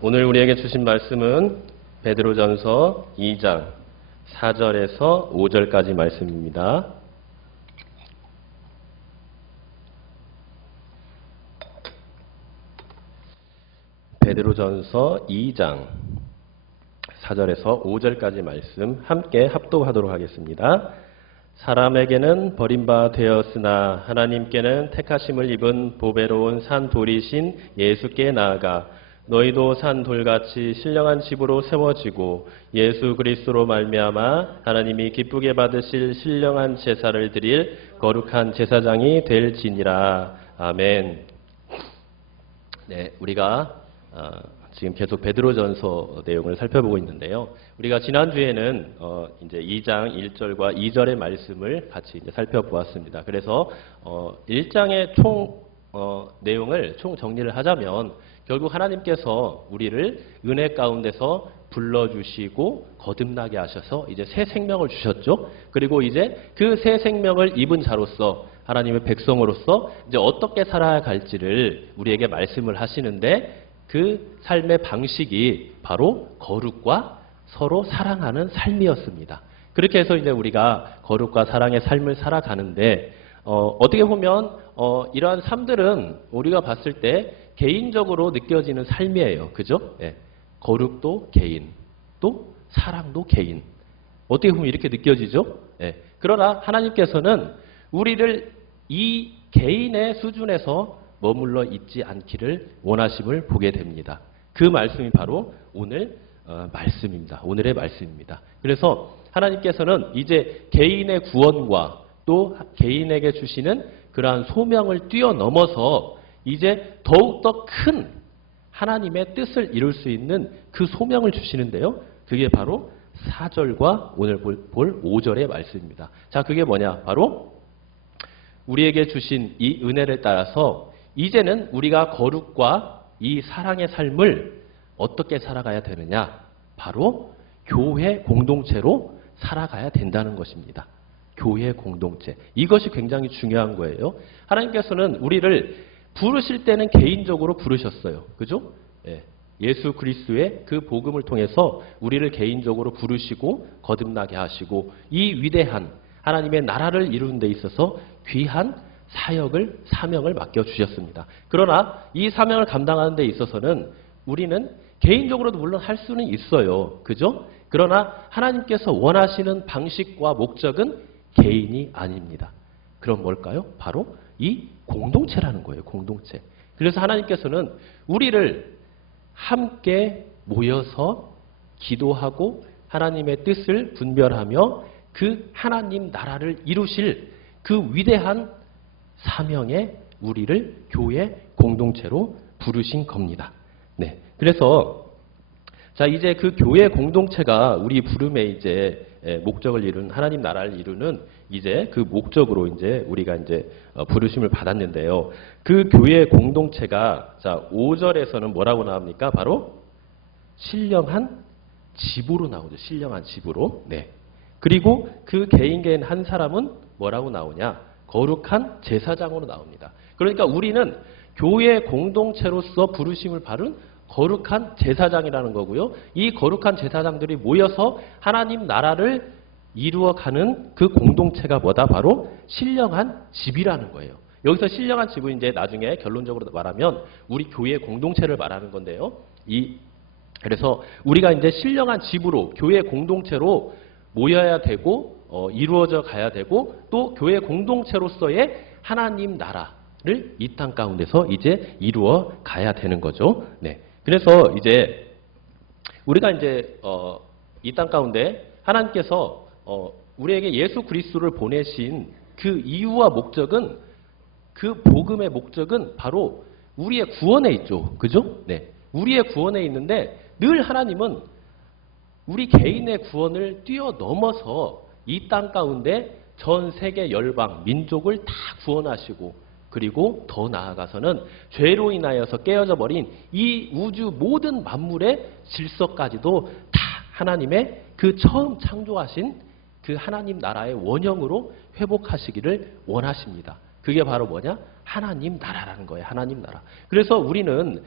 오늘 우리에게 주신 말씀은 베드로전서 2장 4절에서 5절까지 말씀입니다. 베드로전서 2장 4절에서 5절까지 말씀 함께 합독하도록 하겠습니다. 사람에게는 버림바 되었으나 하나님께는 택하심을 입은 보배로운 산 돌이신 예수께 나아가 너희도 산 돌같이 신령한 집으로 세워지고 예수 그리스도로 말미암아 하나님이 기쁘게 받으실 신령한 제사를 드릴 거룩한 제사장이 될지니라. 아멘. 네, 우리가 지금 계속 베드로전서 내용을 살펴보고 있는데요. 우리가 지난주에는 이제 2장 1절과 2절의 말씀을 같이 이제 살펴보았습니다. 그래서 1장의 내용을 총 정리를 하자면 결국 하나님께서 우리를 은혜 가운데서 불러주시고 거듭나게 하셔서 이제 새 생명을 주셨죠. 그리고 이제 그 새 생명을 입은 자로서 하나님의 백성으로서 이제 어떻게 살아갈지를 우리에게 말씀을 하시는데 그 삶의 방식이 바로 거룩과 서로 사랑하는 삶이었습니다. 그렇게 해서 이제 우리가 거룩과 사랑의 삶을 살아가는데 어떻게 보면 이러한 삶들은 우리가 봤을 때 개인적으로 느껴지는 삶이에요. 그죠? 예. 거룩도 개인, 또 사랑도 개인. 어떻게 보면 이렇게 느껴지죠? 예. 그러나 하나님께서는 우리를 이 개인의 수준에서 머물러 있지 않기를 원하심을 보게 됩니다. 그 말씀이 바로 오늘 말씀입니다. 오늘의 말씀입니다. 그래서 하나님께서는 이제 개인의 구원과 또 개인에게 주시는 그러한 소명을 뛰어넘어서 이제 더욱더 큰 하나님의 뜻을 이룰 수 있는 그 소명을 주시는데요. 그게 바로 4절과 오늘 볼 5절의 말씀입니다. 자, 그게 뭐냐? 바로 우리에게 주신 이 은혜를 따라서 이제는 우리가 거룩과 이 사랑의 삶을 어떻게 살아가야 되느냐? 바로 교회 공동체로 살아가야 된다는 것입니다. 교회 공동체. 이것이 굉장히 중요한 거예요. 하나님께서는 우리를 부르실 때는 개인적으로 부르셨어요. 그죠? 예. 예수 그리스도의 그 복음을 통해서 우리를 개인적으로 부르시고 거듭나게 하시고 이 위대한 하나님의 나라를 이루는 데 있어서 귀한 사명을 맡겨주셨습니다. 그러나 이 사명을 감당하는 데 있어서는 우리는 개인적으로도 물론 할 수는 있어요. 그죠? 그러나 하나님께서 원하시는 방식과 목적은 개인이 아닙니다. 그럼 뭘까요? 바로 이 공동체라는 거예요. 공동체. 그래서 하나님께서는 우리를 함께 모여서 기도하고 하나님의 뜻을 분별하며 그 하나님 나라를 이루실 그 위대한 사명에 우리를 교회 공동체로 부르신 겁니다. 네. 그래서 자, 이제 그 교회 공동체가 우리 부름의 이제 목적을 이루는 하나님 나라를 이루는 이제 그 목적으로 이제 우리가 이제 부르심을 받았는데요. 그 교회 공동체가 자, 5절에서는 뭐라고 나옵니까? 바로 신령한 집으로 나오죠. 신령한 집으로. 네. 그리고 그 개인 한 사람은 뭐라고 나오냐? 거룩한 제사장으로 나옵니다. 그러니까 우리는 교회 공동체로서 부르심을 받은 거룩한 제사장이라는 거고요. 이 거룩한 제사장들이 모여서 하나님 나라를 이루어가는 그 공동체가 뭐다? 바로 신령한 집이라는 거예요. 여기서 신령한 집은 이제 나중에 결론적으로 말하면 우리 교회 공동체를 말하는 건데요. 그래서 우리가 이제 신령한 집으로 교회 공동체로 모여야 되고 이루어져 가야 되고 또 교회 공동체로서의 하나님 나라를 이 땅 가운데서 이제 이루어 가야 되는 거죠. 네. 그래서 이제 우리가 이제 이 땅 가운데 하나님께서 우리에게 예수 그리스도를 보내신 그 이유와 목적은 그 복음의 목적은 바로 우리의 구원에 있죠. 그죠? 네. 우리의 구원에 있는데 늘 하나님은 우리 개인의 구원을 뛰어넘어서 이 땅 가운데 전 세계 열방, 민족을 다 구원하시고 그리고 더 나아가서는 죄로 인하여서 깨어져 버린 이 우주 모든 만물의 질서까지도 다 하나님의 그 처음 창조하신 그 하나님 나라의 원형으로 회복하시기를 원하십니다. 그게 바로 뭐냐? 하나님 나라라는 거예요. 하나님 나라. 그래서 우리는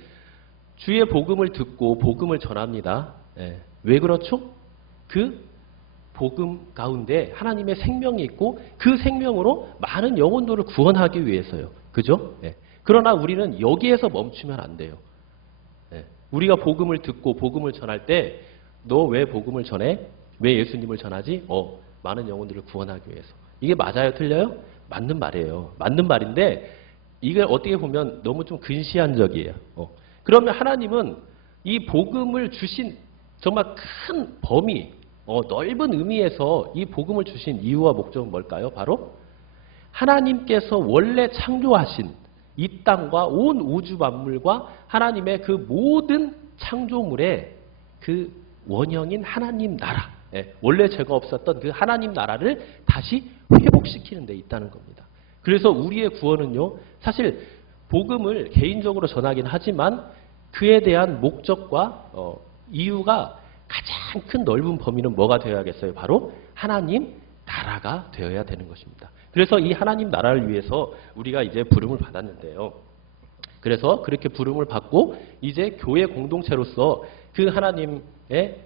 주의 복음을 듣고 복음을 전합니다. 예. 왜 그렇죠? 그 복음 가운데 하나님의 생명이 있고 그 생명으로 많은 영혼들을 구원하기 위해서요. 그죠? 예. 그러나 우리는 여기에서 멈추면 안 돼요. 예. 우리가 복음을 듣고 복음을 전할 때 너 왜 복음을 전해? 왜 예수님을 전하지? 많은 영혼들을 구원하기 위해서. 이게 맞아요? 틀려요? 맞는 말이에요. 맞는 말인데 이걸 어떻게 보면 너무 좀 근시안적이에요. 그러면 하나님은 이 복음을 주신 정말 큰 범위, 넓은 의미에서 이 복음을 주신 이유와 목적은 뭘까요? 바로 하나님께서 원래 창조하신 이 땅과 온 우주 만물과 하나님의 그 모든 창조물의 그 원형인 하나님 나라, 원래 죄가 없었던 그 하나님 나라를 다시 회복시키는 데 있다는 겁니다. 그래서 우리의 구원은요, 사실 복음을 개인적으로 전하긴 하지만 그에 대한 목적과 이유가 가장 큰 넓은 범위는 뭐가 되어야겠어요? 바로 하나님 나라가 되어야 되는 것입니다. 그래서 이 하나님 나라를 위해서 우리가 이제 부름을 받았는데요. 그래서 그렇게 부름을 받고 이제 교회 공동체로서 그 하나님의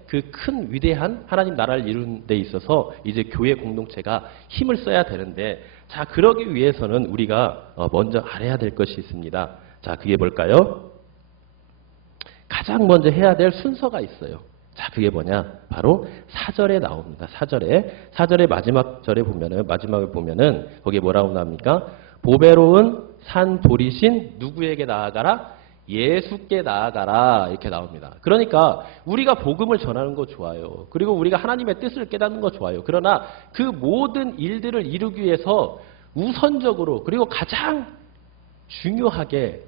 그 큰 위대한 하나님 나라를 이루는 데 있어서 이제 교회 공동체가 힘을 써야 되는데, 자, 그러기 위해서는 우리가 먼저 알아야 될 것이 있습니다. 자, 그게 뭘까요? 가장 먼저 해야 될 순서가 있어요. 자, 그게 뭐냐? 바로 4절에 나옵니다. 4절의 마지막 절에 보면은, 마지막에 보면은, 거기에 뭐라고 나옵니까? 보배로운 산 돌이신 누구에게 나아가라? 예수께 나아가라. 이렇게 나옵니다. 그러니까 우리가 복음을 전하는 거 좋아요. 그리고 우리가 하나님의 뜻을 깨닫는 거 좋아요. 그러나 그 모든 일들을 이루기 위해서 우선적으로 그리고 가장 중요하게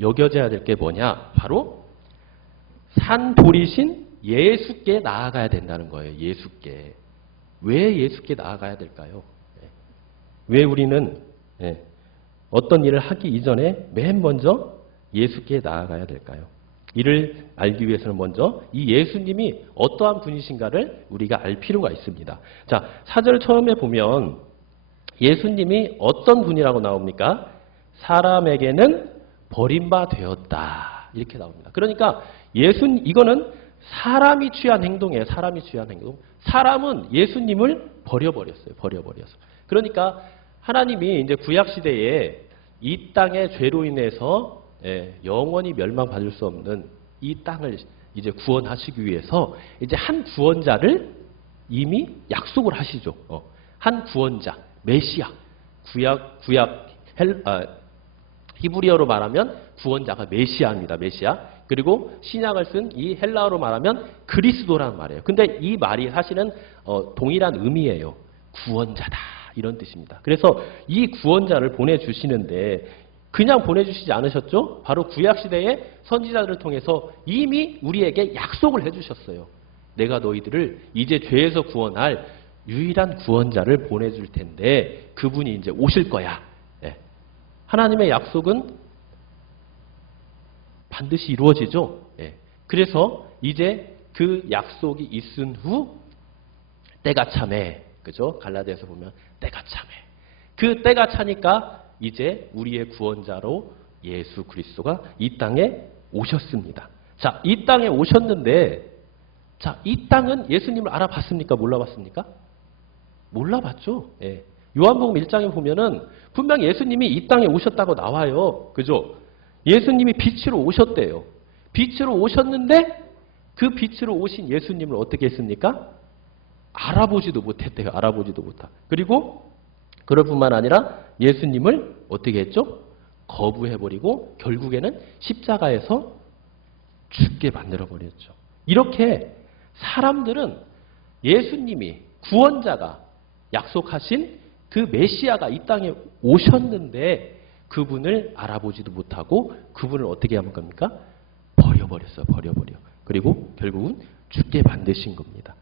여겨져야 될 게 뭐냐? 바로 산 돌이신 예수께 나아가야 된다는 거예요. 예수께. 왜 예수께 나아가야 될까요? 왜 우리는 어떤 일을 하기 이전에 맨 먼저 예수께 나아가야 될까요? 이를 알기 위해서는 먼저 이 예수님이 어떠한 분이신가를 우리가 알 필요가 있습니다. 자, 4절 처음에 보면 예수님이 어떤 분이라고 나옵니까? 사람에게는 버림받되었다. 이렇게 나옵니다. 그러니까 이거는 사람이 취한 행동이에요. 사람이 취한 행동. 사람은 예수님을 버려버렸어요. 버려버려서. 그러니까 하나님이 이제 구약시대에 이 땅의 죄로 인해서 영원히 멸망받을 수 없는 이 땅을 이제 구원하시기 위해서 이제 한 구원자를 이미 약속을 하시죠. 한 구원자, 메시아. 히브리어로 말하면 구원자가 메시아입니다. 메시아. 그리고 신약을 쓴 이 헬라어로 말하면 그리스도라는 말이에요. 근데 이 말이 사실은 동일한 의미예요. 구원자다. 이런 뜻입니다. 그래서 이 구원자를 보내주시는데 그냥 보내주시지 않으셨죠? 바로 구약시대의 선지자들을 통해서 이미 우리에게 약속을 해주셨어요. 내가 너희들을 이제 죄에서 구원할 유일한 구원자를 보내줄 텐데 그분이 이제 오실 거야. 하나님의 약속은 반드시 이루어지죠. 그래서 이제 그 약속이 있은 후 때가 차매. 그죠? 갈라디아서 보면 때가 차매. 그 때가 차니까 이제 우리의 구원자로 예수 그리스도가 이 땅에 오셨습니다. 자, 이 땅에 오셨는데, 자, 이 땅은 예수님을 알아봤습니까? 몰라봤습니까? 몰라봤죠. 요한복음 1장에 보면은 분명 예수님이 이 땅에 오셨다고 나와요. 그죠? 예수님이 빛으로 오셨대요. 빛으로 오셨는데 그 빛으로 오신 예수님을 어떻게 했습니까? 알아보지도 못했대요. 알아보지도 못하. 그리고 그럴 뿐만 아니라 예수님을 어떻게 했죠? 거부해버리고 결국에는 십자가에서 죽게 만들어버렸죠. 이렇게 사람들은 예수님이 구원자가 약속하신 그 메시아가 이 땅에 오셨는데 그분을 알아보지도 못하고 그분을 어떻게 하는 겁니까? 버려버렸어요. 버려버려. 그리고 결국은 죽게 만드신 겁니다.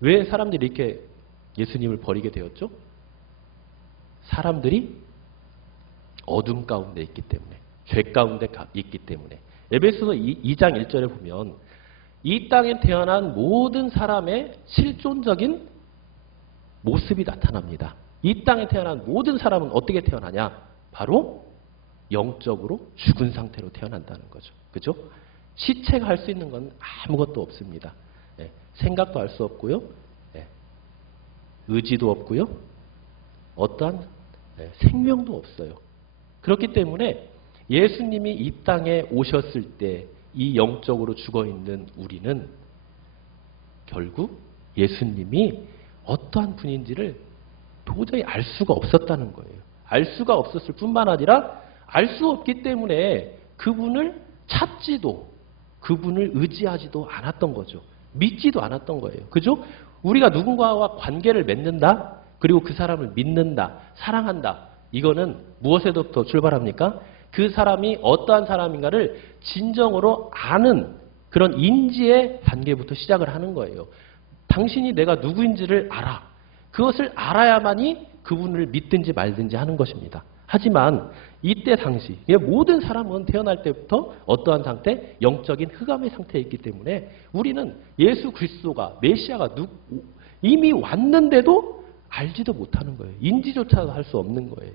왜 사람들이 이렇게 예수님을 버리게 되었죠? 사람들이 어둠 가운데 있기 때문에, 죄 가운데 있기 때문에. 에베소서 2장 1절에 보면 이 땅에 태어난 모든 사람의 실존적인 모습이 나타납니다. 이 땅에 태어난 모든 사람은 어떻게 태어나냐? 바로 영적으로 죽은 상태로 태어난다는 거죠. 그죠? 시체가 할 수 있는 건 아무것도 없습니다. 예, 생각도 할 수 없고요. 예, 의지도 없고요. 어떠한 생명도 없어요. 그렇기 때문에 예수님이 이 땅에 오셨을 때 이 영적으로 죽어있는 우리는 결국 예수님이 어떠한 분인지를 도저히 알 수가 없었다는 거예요. 알 수가 없었을 뿐만 아니라 알 수 없기 때문에 그분을 찾지도 그분을 의지하지도 않았던 거죠. 믿지도 않았던 거예요. 그죠? 우리가 누군가와 관계를 맺는다. 그리고 그 사람을 믿는다. 사랑한다. 이거는 무엇에서부터 출발합니까? 그 사람이 어떠한 사람인가를 진정으로 아는 그런 인지의 단계부터 시작을 하는 거예요. 당신이 내가 누구인지를 알아. 그것을 알아야만이 그분을 믿든지 말든지 하는 것입니다. 하지만 이때 당시 모든 사람은 태어날 때부터 어떠한 상태? 영적인 흑암의 상태에 있기 때문에 우리는 예수 그리스도가 메시아가 이미 왔는데도 알지도 못하는 거예요. 인지조차도 할 수 없는 거예요.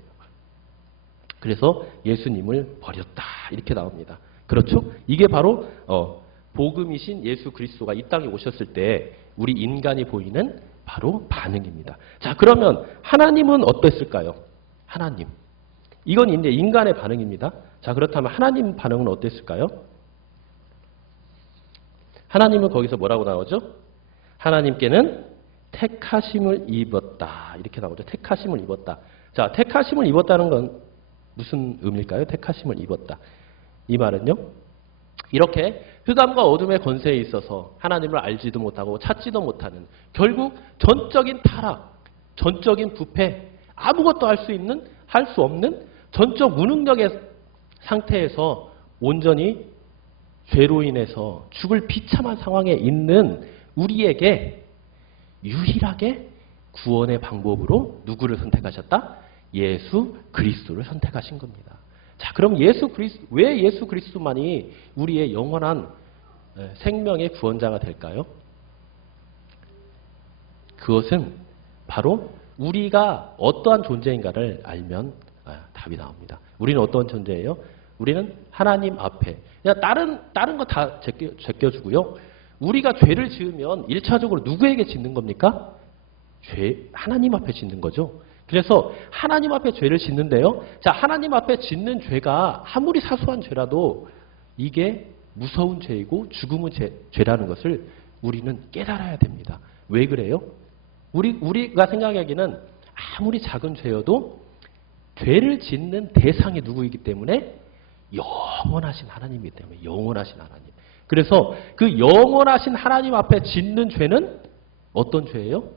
그래서 예수님을 버렸다 이렇게 나옵니다. 그렇죠? 이게 바로 복음이신 예수 그리스도가 이 땅에 오셨을 때 우리 인간이 보이는 바로 반응입니다. 자, 그러면 하나님은 어땠을까요? 하나님. 이건 이제 인간의 반응입니다. 자, 그렇다면 하나님 반응은 어땠을까요? 하나님은 거기서 뭐라고 나오죠? 하나님께는 택하심을 입었다. 이렇게 나오죠. 택하심을 입었다. 자, 택하심을 입었다는 건 무슨 의미일까요? 택하심을 입었다. 이 말은요. 이렇게 흑암과 어둠의 권세에 있어서 하나님을 알지도 못하고 찾지도 못하는 결국 전적인 타락, 전적인 부패, 아무것도 할 수 없는 전적 무능력의 상태에서 온전히 죄로 인해서 죽을 비참한 상황에 있는 우리에게 유일하게 구원의 방법으로 누구를 선택하셨다? 예수 그리스도를 선택하신 겁니다. 자, 그럼 왜 예수 그리스도만이 우리의 영원한 생명의 구원자가 될까요? 그것은 바로 우리가 어떠한 존재인가를 알면 답이 나옵니다. 우리는 어떤 존재예요? 우리는 하나님 앞에 그냥 다른 거 다 제껴주고요. 우리가 죄를 지으면 1차적으로 누구에게 짓는 겁니까? 하나님 앞에 짓는 거죠. 그래서 하나님 앞에 죄를 짓는데요. 자, 하나님 앞에 짓는 죄가 아무리 사소한 죄라도 이게 무서운 죄이고 죽음의 죄라는 것을 우리는 깨달아야 됩니다. 왜 그래요? 우리가 생각하기에는 아무리 작은 죄여도 죄를 짓는 대상이 누구이기 때문에 영원하신 하나님이기 때문에 영원하신 하나님. 그래서 그 영원하신 하나님 앞에 짓는 죄는 어떤 죄예요?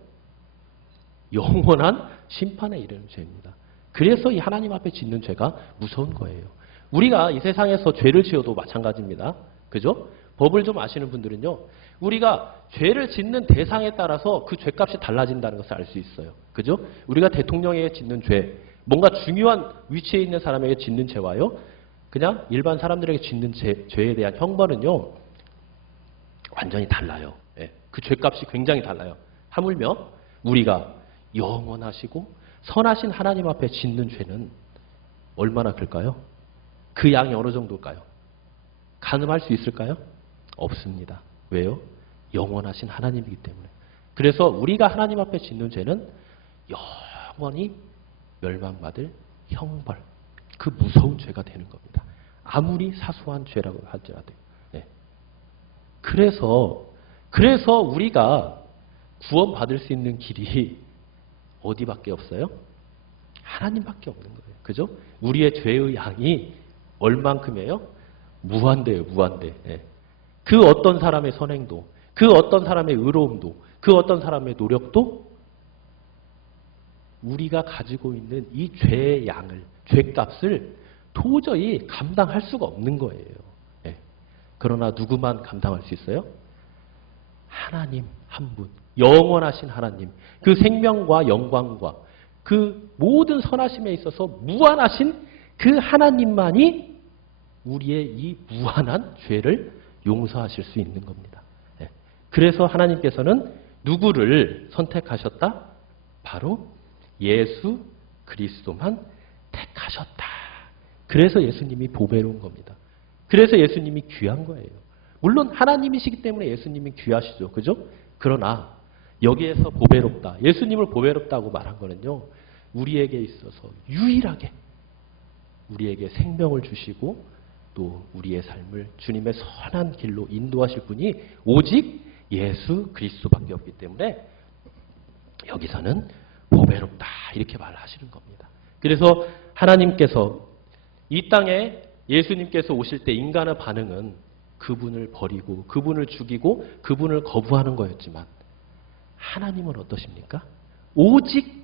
영원한 심판에 이르는 죄입니다. 그래서 이 하나님 앞에 짓는 죄가 무서운 거예요. 우리가 이 세상에서 죄를 지어도 마찬가지입니다. 그죠? 법을 좀 아시는 분들은요. 우리가 죄를 짓는 대상에 따라서 그 죄값이 달라진다는 것을 알 수 있어요. 그죠? 우리가 대통령에게 짓는 죄, 뭔가 중요한 위치에 있는 사람에게 짓는 죄와요. 그냥 일반 사람들에게 짓는 죄에 대한 형벌은요. 완전히 달라요. 예, 그 죄값이 굉장히 달라요. 하물며 우리가 영원하시고 선하신 하나님 앞에 짓는 죄는 얼마나 클까요? 그 양이 어느 정도일까요? 가늠할 수 있을까요? 없습니다. 왜요? 영원하신 하나님이기 때문에. 그래서 우리가 하나님 앞에 짓는 죄는 영원히 멸망받을 형벌, 그 무서운 죄가 되는 겁니다. 아무리 사소한 죄라고 할지라도. 네. 그래서 우리가 구원받을 수 있는 길이 어디밖에 없어요? 하나님밖에 없는 거예요. 그죠? 우리의 죄의 양이 얼만큼이에요? 무한대예요. 무한대. 네. 그 어떤 사람의 선행도, 그 어떤 사람의 의로움도, 그 어떤 사람의 노력도 우리가 가지고 있는 이 죄의 양을, 죄값을 도저히 감당할 수가 없는 거예요. 네. 그러나 누구만 감당할 수 있어요? 하나님 한 분, 영원하신 하나님, 그 생명과 영광과 그 모든 선하심에 있어서 무한하신 그 하나님만이 우리의 이 무한한 죄를 용서하실 수 있는 겁니다. 네. 그래서 하나님께서는 누구를 선택하셨다? 바로 예수 그리스도만 택하셨다. 그래서 예수님이 보배로운 겁니다. 그래서 예수님이 귀한 거예요. 물론 하나님이시기 때문에 예수님이 귀하시죠. 그죠? 그러나 여기에서 보배롭다. 예수님을 보배롭다고 말한 거는요. 우리에게 있어서 유일하게 우리에게 생명을 주시고 또 우리의 삶을 주님의 선한 길로 인도하실 분이 오직 예수 그리스도밖에 없기 때문에 여기서는 보배롭다 이렇게 말하시는 겁니다. 그래서 하나님께서 이 땅에 예수님께서 오실 때 인간의 반응은 그분을 버리고 그분을 죽이고 그분을 거부하는 거였지만 하나님은 어떠십니까? 오직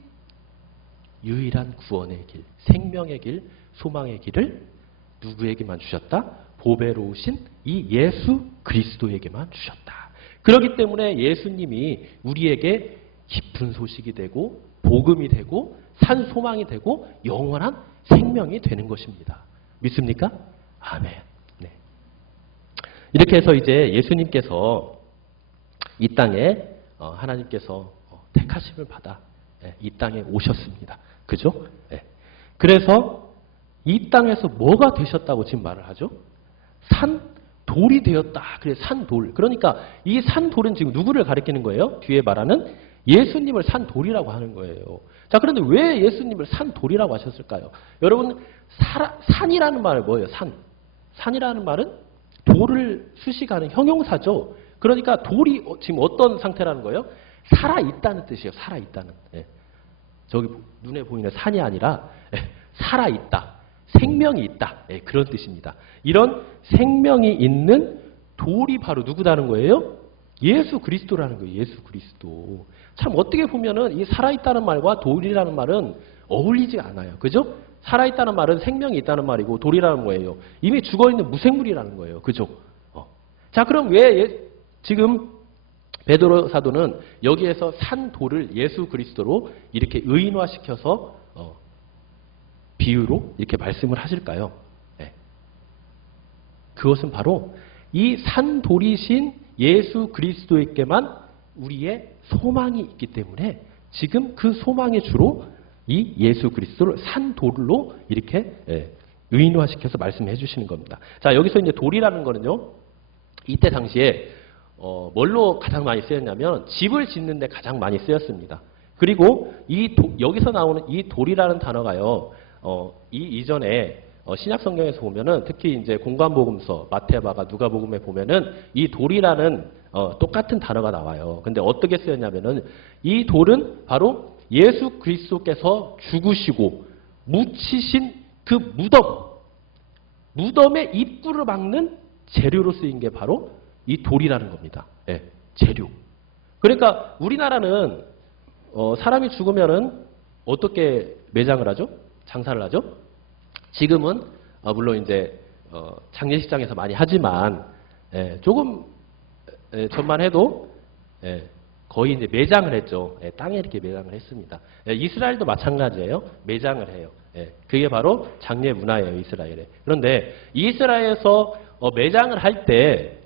유일한 구원의 길, 생명의 길, 소망의 길을 누구에게만 주셨다? 보배로우신 이 예수 그리스도에게만 주셨다. 그렇기 때문에 예수님이 우리에게 기쁜 소식이 되고 복음이 되고 산 소망이 되고 영원한 생명이 되는 것입니다. 믿습니까? 아멘. 네. 이렇게 해서 이제 예수님께서 이 땅에 하나님께서 택하심을 받아 이 땅에 오셨습니다. 그죠? 네. 그래서 이 땅에서 뭐가 되셨다고 지금 말을 하죠? 산 돌이 되었다. 그래 산 돌. 그러니까 이 산 돌은 지금 누구를 가리키는 거예요? 뒤에 말하는 예수님을 산 돌이라고 하는 거예요. 자, 그런데 왜 예수님을 산 돌이라고 하셨을까요? 여러분, 산이라는 말은 뭐예요? 산. 산이라는 말은 돌을 수식하는 형용사죠. 그러니까 돌이 지금 어떤 상태라는 거예요? 살아있다는 뜻이에요. 살아있다는. 예. 저기 눈에 보이는 산이 아니라 살아있다. 생명이 있다. 예, 그런 뜻입니다. 이런 생명이 있는 돌이 바로 누구다는 거예요? 예수 그리스도라는 거예요. 예수 그리스도. 참 어떻게 보면은 이 살아있다는 말과 돌이라는 말은 어울리지 않아요. 그죠? 살아있다는 말은 생명이 있다는 말이고 돌이라는 거예요. 이미 죽어있는 무생물이라는 거예요. 그죠? 자, 그럼 왜 지금 베드로 사도는 여기에서 산 돌을 예수 그리스도로 이렇게 의인화시켜서 비유로 이렇게 말씀을 하실까요? 네. 그것은 바로 이 산 돌이신 예수 그리스도에게만 우리의 소망이 있기 때문에 지금 그 소망의 주로 이 예수 그리스도를 산 돌로 이렇게 의인화시켜서 말씀해 주시는 겁니다. 자, 여기서 이제 돌이라는 거는요. 이때 당시에 뭘로 가장 많이 쓰였냐면 집을 짓는 데 가장 많이 쓰였습니다. 그리고 여기서 나오는 이 돌이라는 단어가요. 이전에 신약 성경에서 보면은 특히 이제 공관복음서, 마태바가, 누가복음에 보면은 이 돌이라는 똑같은 단어가 나와요. 근데 어떻게 쓰였냐면은 이 돌은 바로 예수 그리스도께서 죽으시고 묻히신 그 무덤의 입구를 막는 재료로 쓰인 게 바로 이 돌이라는 겁니다. 예, 재료. 그러니까 우리나라는 사람이 죽으면은 어떻게 매장을 하죠? 장사를 하죠? 지금은 물론 이제 장례식장에서 많이 하지만 조금 전만 해도 거의 이제 매장을 했죠. 땅에 이렇게 매장을 했습니다. 이스라엘도 마찬가지예요. 매장을 해요. 그게 바로 장례 문화예요. 이스라엘에. 그런데 이스라엘에서 매장을 할 때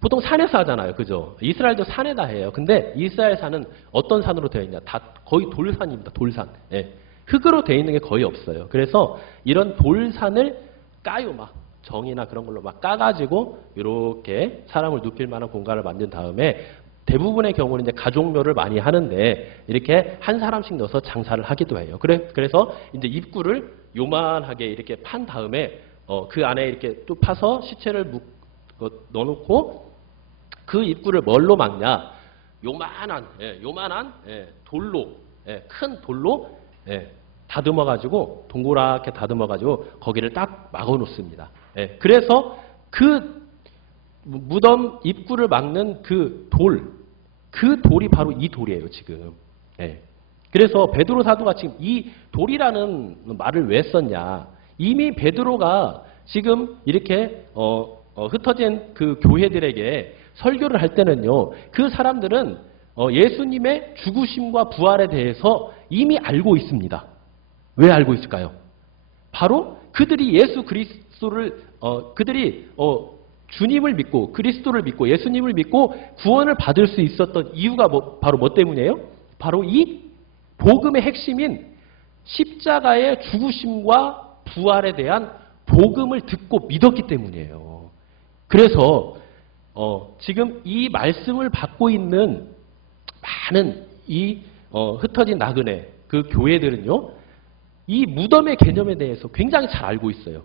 보통 산에서 하잖아요. 그죠? 이스라엘도 산에다 해요. 근데 이스라엘 산은 어떤 산으로 되어 있냐? 다 거의 돌산입니다. 돌산. 흙으로 되어 있는 게 거의 없어요. 그래서 이런 돌산을 까요. 막 정이나 그런 걸로 막 까가지고 이렇게 사람을 눕힐 만한 공간을 만든 다음에 대부분의 경우는 이제 가족묘를 많이 하는데 이렇게 한 사람씩 넣어서 장사를 하기도 해요. 그래서 이제 입구를 요만하게 이렇게 판 다음에 그 안에 이렇게 또 파서 시체를 넣어놓고 그 입구를 뭘로 막냐? 요만한 돌로, 큰 돌로 다듬어가지고 동그랗게 다듬어가지고 거기를 딱 막아놓습니다. 그래서 그 무덤 입구를 막는 그 돌이 바로 이 돌이에요, 지금. 그래서 베드로 사도가 지금 이 돌이라는 말을 왜 썼냐? 이미 베드로가 지금 이렇게 흩어진 그 교회들에게 설교를 할 때는요, 그 사람들은 예수님의 죽으심과 부활에 대해서 이미 알고 있습니다. 왜 알고 있을까요? 바로 그들이 예수 그리스도를 그들이 주님을 믿고 그리스도를 믿고 예수님을 믿고 구원을 받을 수 있었던 이유가 바로 뭐 때문이에요? 바로 이 복음의 핵심인 십자가의 죽으심과 부활에 대한 복음을 듣고 믿었기 때문이에요. 그래서 지금 이 말씀을 받고 있는 많은 이 흩어진 나그네 그 교회들은요, 이 무덤의 개념에 대해서 굉장히 잘 알고 있어요.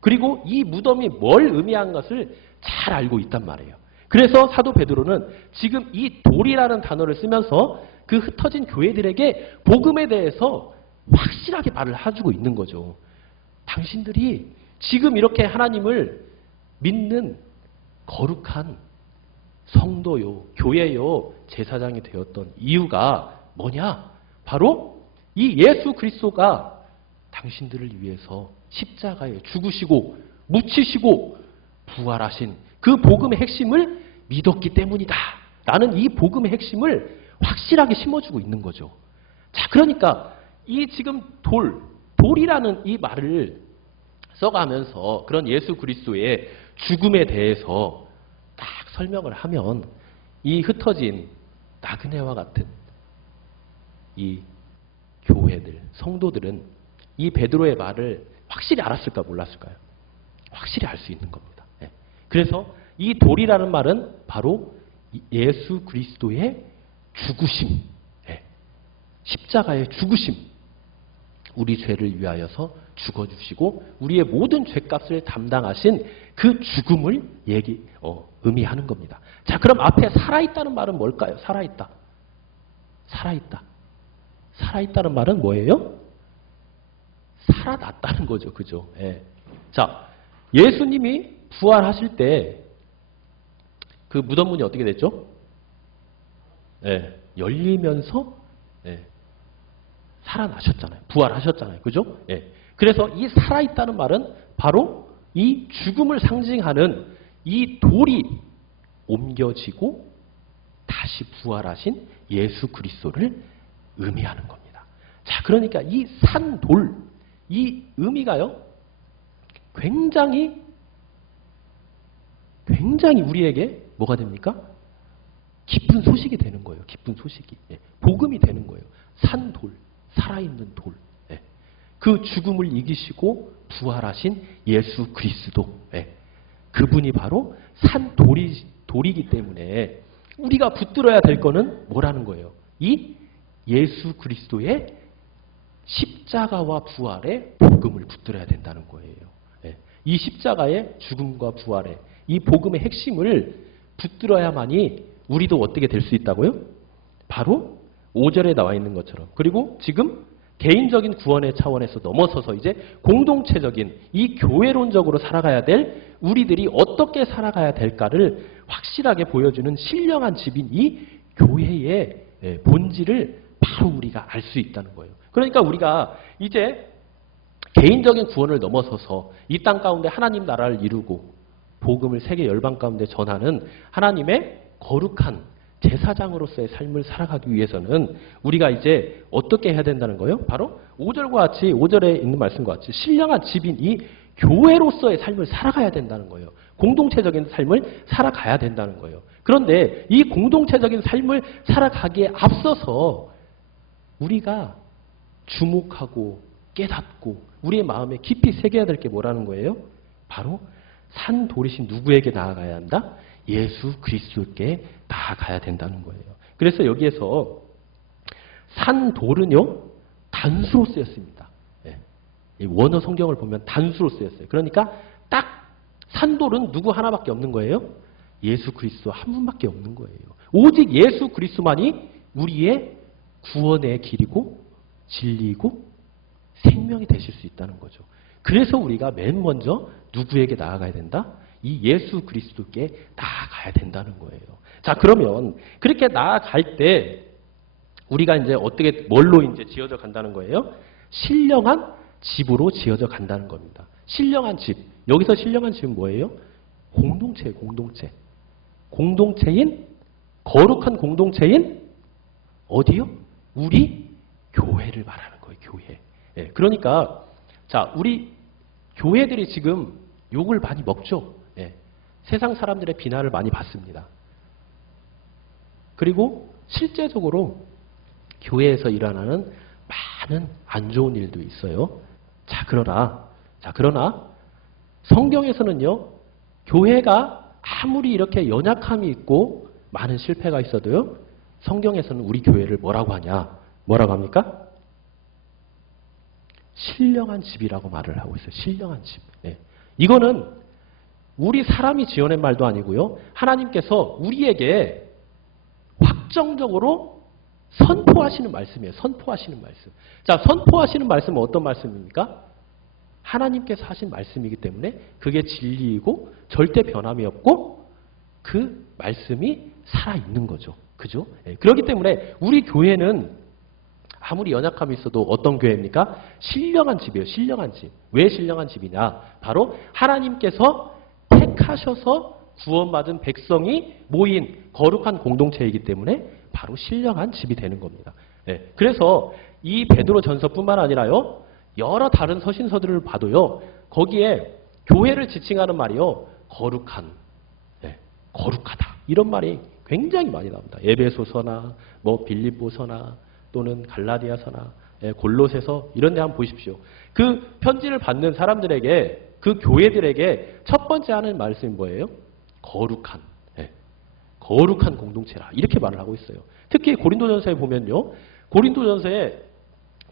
그리고 이 무덤이 뭘 의미한 것을 잘 알고 있단 말이에요. 그래서 사도 베드로는 지금 이 돌이라는 단어를 쓰면서 그 흩어진 교회들에게 복음에 대해서 확실하게 말을 해주고 있는 거죠. 당신들이 지금 이렇게 하나님을 믿는 거룩한 성도요, 교회요, 제사장이 되었던 이유가 뭐냐? 바로 이 예수 그리스도가 당신들을 위해서 십자가에 죽으시고 묻히시고 부활하신 그 복음의 핵심을 믿었기 때문이다. 라는 이 복음의 핵심을 확실하게 심어주고 있는 거죠. 자, 그러니까 이 지금 돌이라는 이 말을 써가면서 그런 예수 그리스도의 죽음에 대해서 딱 설명을 하면 이 흩어진 나그네와 같은 이 교회들, 성도들은 이 베드로의 말을 확실히 알았을까 몰랐을까요? 확실히 알 수 있는 겁니다. 그래서 이 돌이라는 말은 바로 예수 그리스도의 죽으심, 십자가의 죽으심, 우리 죄를 위하여서 죽어주시고 우리의 모든 죄값을 담당하신 그 죽음을 의미하는 겁니다. 자, 그럼 앞에 살아있다는 말은 뭘까요? 살아있다. 살아있다. 살아있다는 말은 뭐예요? 살아났다는 거죠. 그죠? 자, 예수님이 부활하실 때 그 무덤 문이 어떻게 됐죠? 열리면서 살아나셨잖아요. 부활하셨잖아요. 그죠? 그래서 이 살아있다는 말은 바로 이 죽음을 상징하는 이 돌이 옮겨지고 다시 부활하신 예수 그리스도를 의미하는 겁니다. 자, 그러니까 이 산돌, 이 의미가요, 굉장히 우리에게 뭐가 됩니까? 기쁜 소식이 되는 거예요. 기쁜 소식이. 복음이 되는 거예요. 산돌, 살아있는 돌. 그 죽음을 이기시고 부활하신 예수 그리스도. 그분이 바로 산돌이기 때문에 우리가 붙들어야 될 거는 뭐라는 거예요? 이 예수 그리스도의 십자가와 부활의 복음을 붙들어야 된다는 거예요. 이 십자가의 죽음과 부활의 이 복음의 핵심을 붙들어야만이 우리도 어떻게 될 수 있다고요? 바로 5절에 나와 있는 것처럼. 그리고 지금 개인적인 구원의 차원에서 넘어서서 이제 공동체적인 이 교회론적으로 살아가야 될 우리들이 어떻게 살아가야 될까를 확실하게 보여주는 신령한 집인 이 교회의 본질을 바로 우리가 알 수 있다는 거예요. 그러니까 우리가 이제 개인적인 구원을 넘어서서 이 땅 가운데 하나님 나라를 이루고 복음을 세계 열방 가운데 전하는 하나님의 거룩한 제사장으로서의 삶을 살아가기 위해서는 우리가 이제 어떻게 해야 된다는 거예요? 바로 5절과 같이 5절에 있는 말씀과 같이 신령한 집인 이 교회로서의 삶을 살아가야 된다는 거예요. 공동체적인 삶을 살아가야 된다는 거예요. 그런데 이 공동체적인 삶을 살아가기에 앞서서 우리가 주목하고 깨닫고 우리의 마음에 깊이 새겨야 될 게 뭐라는 거예요? 바로 산돌이신 누구에게 나아가야 한다? 예수 그리스도께 나아가야 된다는 거예요. 그래서 여기에서 산돌은요, 단수로 쓰였습니다. 원어 성경을 보면 단수로 쓰였어요. 그러니까 딱 산돌은 누구 하나밖에 없는 거예요? 예수 그리스도 한 분밖에 없는 거예요. 오직 예수 그리스도만이 우리의 구원의 길이고 진리이고 생명이 되실 수 있다는 거죠. 그래서 우리가 맨 먼저 누구에게 나아가야 된다? 이 예수 그리스도께 나아가야 된다는 거예요. 자, 그러면 그렇게 나아갈 때 우리가 이제 어떻게 뭘로 이제 지어져 간다는 거예요? 신령한 집으로 지어져 간다는 겁니다. 신령한 집. 여기서 신령한 집은 뭐예요? 공동체예요, 공동체. 공동체인 거룩한 공동체인 어디요? 우리 교회를 말하는 거예요, 교회. 그러니까 자, 우리 교회들이 지금 욕을 많이 먹죠. 세상 사람들의 비난을 많이 받습니다. 그리고 실제적으로 교회에서 일어나는 많은 안 좋은 일도 있어요. 그러나 성경에서는요, 교회가 아무리 이렇게 연약함이 있고 많은 실패가 있어도요, 성경에서는 우리 교회를 뭐라고 하냐? 뭐라고 합니까? 신령한 집이라고 말을 하고 있어요. 신령한 집. 네. 이거는 우리 사람이 지어낸 말도 아니고요. 하나님께서 우리에게 확정적으로 선포하시는 말씀이에요. 선포하시는 말씀. 자, 선포하시는 말씀은 어떤 말씀입니까? 하나님께서 하신 말씀이기 때문에 그게 진리이고 절대 변함이 없고 그 말씀이 살아있는 거죠. 그죠? 네. 그렇기 때문에 우리 교회는 아무리 연약함이 있어도 어떤 교회입니까? 신령한 집이에요. 신령한 집. 왜 신령한 집이냐? 바로 하나님께서 택하셔서 구원받은 백성이 모인 거룩한 공동체이기 때문에 바로 신령한 집이 되는 겁니다. 네. 그래서 이 베드로전서뿐만 아니라요, 여러 다른 서신서들을 봐도요, 거기에 교회를 지칭하는 말이요, 거룩한, 네. 거룩하다 이런 말이 굉장히 많이 나옵니다. 에베소서나 뭐 빌립보서나 또는 갈라디아서나 골로새서 이런 데 한번 보십시오. 그 편지를 받는 사람들에게, 그 교회들에게 첫 번째 하는 말씀이 뭐예요? 거룩한, 거룩한 공동체라 이렇게 말을 하고 있어요. 특히 고린도전서에 보면요, 고린도전서에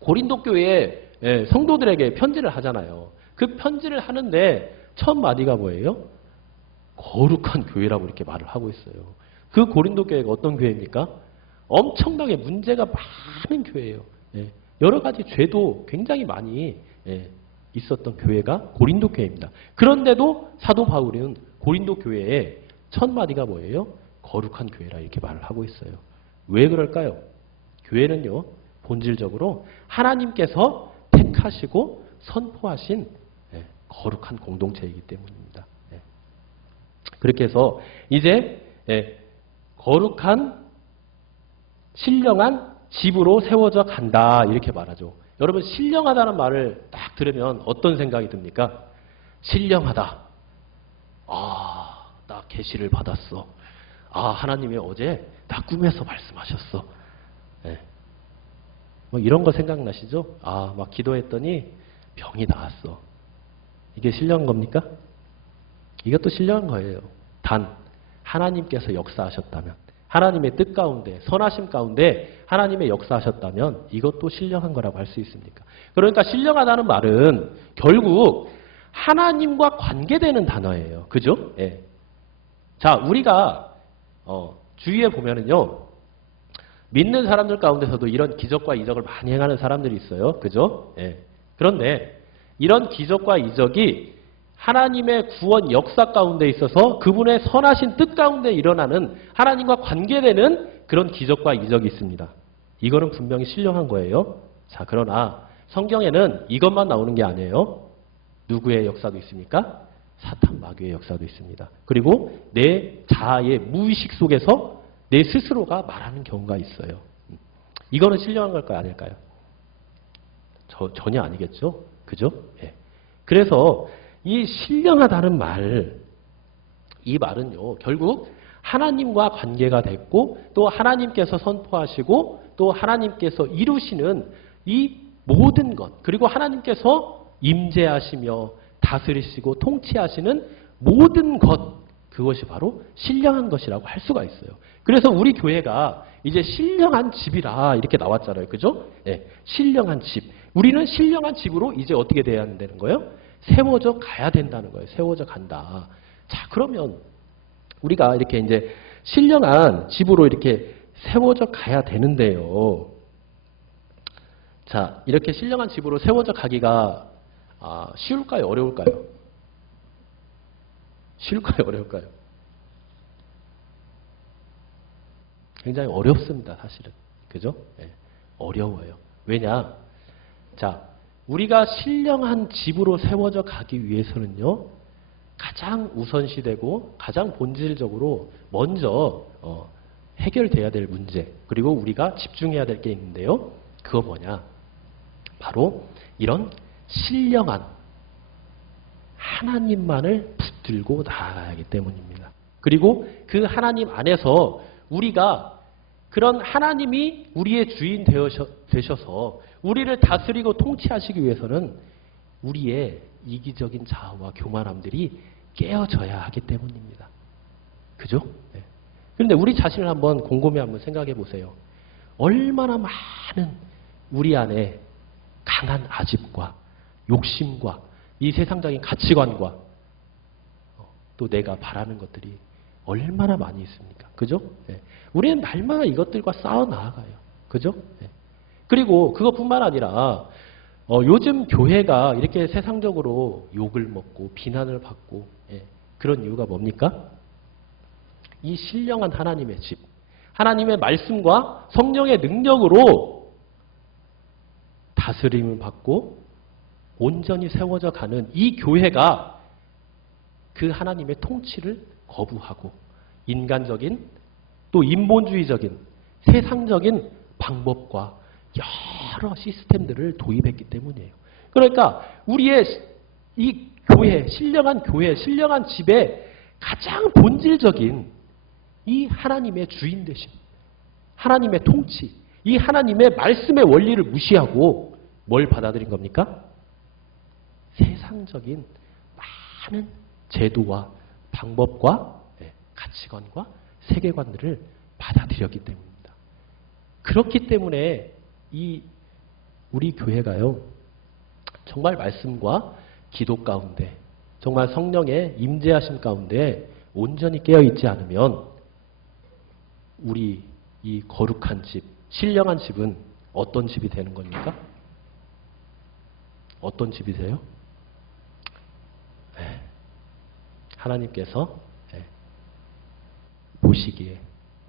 고린도 교회의 성도들에게 편지를 하잖아요. 그 편지를 하는데 첫 마디가 뭐예요? 거룩한 교회라고 이렇게 말을 하고 있어요. 그 고린도 교회가 어떤 교회입니까? 엄청나게 문제가 많은 교회예요. 여러 가지 죄도 굉장히 많이 있었던 교회가 고린도 교회입니다. 그런데도 사도 바울은 고린도 교회의 첫 마디가 뭐예요? 거룩한 교회라 이렇게 말을 하고 있어요. 왜 그럴까요? 교회는요, 본질적으로 하나님께서 택하시고 선포하신 거룩한 공동체이기 때문입니다. 그렇게 해서 이제 거룩한 신령한 집으로 세워져 간다 이렇게 말하죠. 여러분, 신령하다는 말을 딱 들으면 어떤 생각이 듭니까? 신령하다. 아, 나 계시를 받았어. 아, 하나님이 어제 나 꿈에서 말씀하셨어. 뭐 이런 거 생각나시죠? 아, 막 기도했더니 병이 나았어. 이게 신령한 겁니까? 이것도 신령한 거예요. 단 하나님께서 역사하셨다면, 하나님의 뜻 가운데, 선하심 가운데 하나님의 역사하셨다면 이것도 신령한 거라고 할 수 있습니까? 그러니까 신령하다는 말은 결국 하나님과 관계되는 단어예요. 그죠? 예. 자, 우리가 주위에 보면은요, 믿는 사람들 가운데서도 이런 기적과 이적을 많이 행하는 사람들이 있어요. 그죠? 예. 그런데 이런 기적과 이적이 하나님의 구원 역사 가운데 있어서 그분의 선하신 뜻 가운데 일어나는 하나님과 관계되는 그런 기적과 이적이 있습니다. 이거는 분명히 신령한 거예요. 자, 그러나 성경에는 이것만 나오는 게 아니에요. 누구의 역사도 있습니까? 사탄 마귀의 역사도 있습니다. 그리고 내 자아의 무의식 속에서 내 스스로가 말하는 경우가 있어요. 이거는 신령한 걸까요? 아닐까요? 전혀 아니겠죠? 그죠? 예. 그래서 이 신령하다는 말, 이 말은요, 결국 하나님과 관계가 됐고 또 하나님께서 선포하시고 또 하나님께서 이루시는 이 모든 것, 그리고 하나님께서 임재하시며 다스리시고 통치하시는 모든 것, 그것이 바로 신령한 것이라고 할 수가 있어요. 그래서 우리 교회가 이제 신령한 집이라 이렇게 나왔잖아요. 그죠? 네, 신령한 집. 우리는 신령한 집으로 이제 어떻게 돼야 된다는 거예요? 세워져 가야 된다는 거예요. 세워져 간다. 자, 그러면 우리가 이렇게 이제 신령한 집으로 이렇게 세워져 가야 되는데요. 자, 이렇게 신령한 집으로 세워져 가기가 쉬울까요? 어려울까요? 쉬울까요? 어려울까요? 굉장히 어렵습니다, 사실은. 그죠? 네, 어려워요. 왜냐? 자, 우리가 신령한 집으로 세워져 가기 위해서는요, 가장 우선시되고 가장 본질적으로 먼저 해결돼야 될 문제, 그리고 우리가 집중해야 될 게 있는데요. 그거 뭐냐? 바로 이런 신령한 하나님만을 붙들고 나아가야 하기 때문입니다. 그리고 그 하나님 안에서 우리가 그런 하나님이 우리의 주인 되셔서 우리를 다스리고 통치하시기 위해서는 우리의 이기적인 자아와 교만함들이 깨어져야 하기 때문입니다. 그죠? 네. 그런데 우리 자신을 한번 곰곰이 한번 생각해 보세요. 얼마나 많은 우리 안에 강한 아집과 욕심과 이 세상적인 가치관과 또 내가 바라는 것들이 얼마나 많이 있습니까? 그죠? 네. 우리는 날마다 이것들과 싸워 나아가요. 그죠? 네. 그리고 그것뿐만 아니라 요즘 교회가 이렇게 세상적으로 욕을 먹고 비난을 받고 그런 이유가 뭡니까? 이 신령한 하나님의 집, 하나님의 말씀과 성령의 능력으로 다스림을 받고 온전히 세워져 가는 이 교회가 그 하나님의 통치를 거부하고 인간적인 또 인본주의적인 세상적인 방법과 여러 시스템들을 도입했기 때문이에요. 그러니까 우리의 이 교회, 신령한 집의 가장 본질적인 이 하나님의 주인 되심, 하나님의 통치, 이 하나님의 말씀의 원리를 무시하고 뭘 받아들인 겁니까? 세상적인 많은 제도와 방법과 가치관과 세계관들을 받아들였기 때문입니다. 그렇기 때문에 우리 교회가요, 정말 말씀과 기도 가운데, 정말 성령의 임재하심 가운데 온전히 깨어있지 않으면 우리 이 거룩한 집, 신령한 집은 어떤 집이 되는 겁니까? 어떤 집이 돼요? 하나님께서 보시기에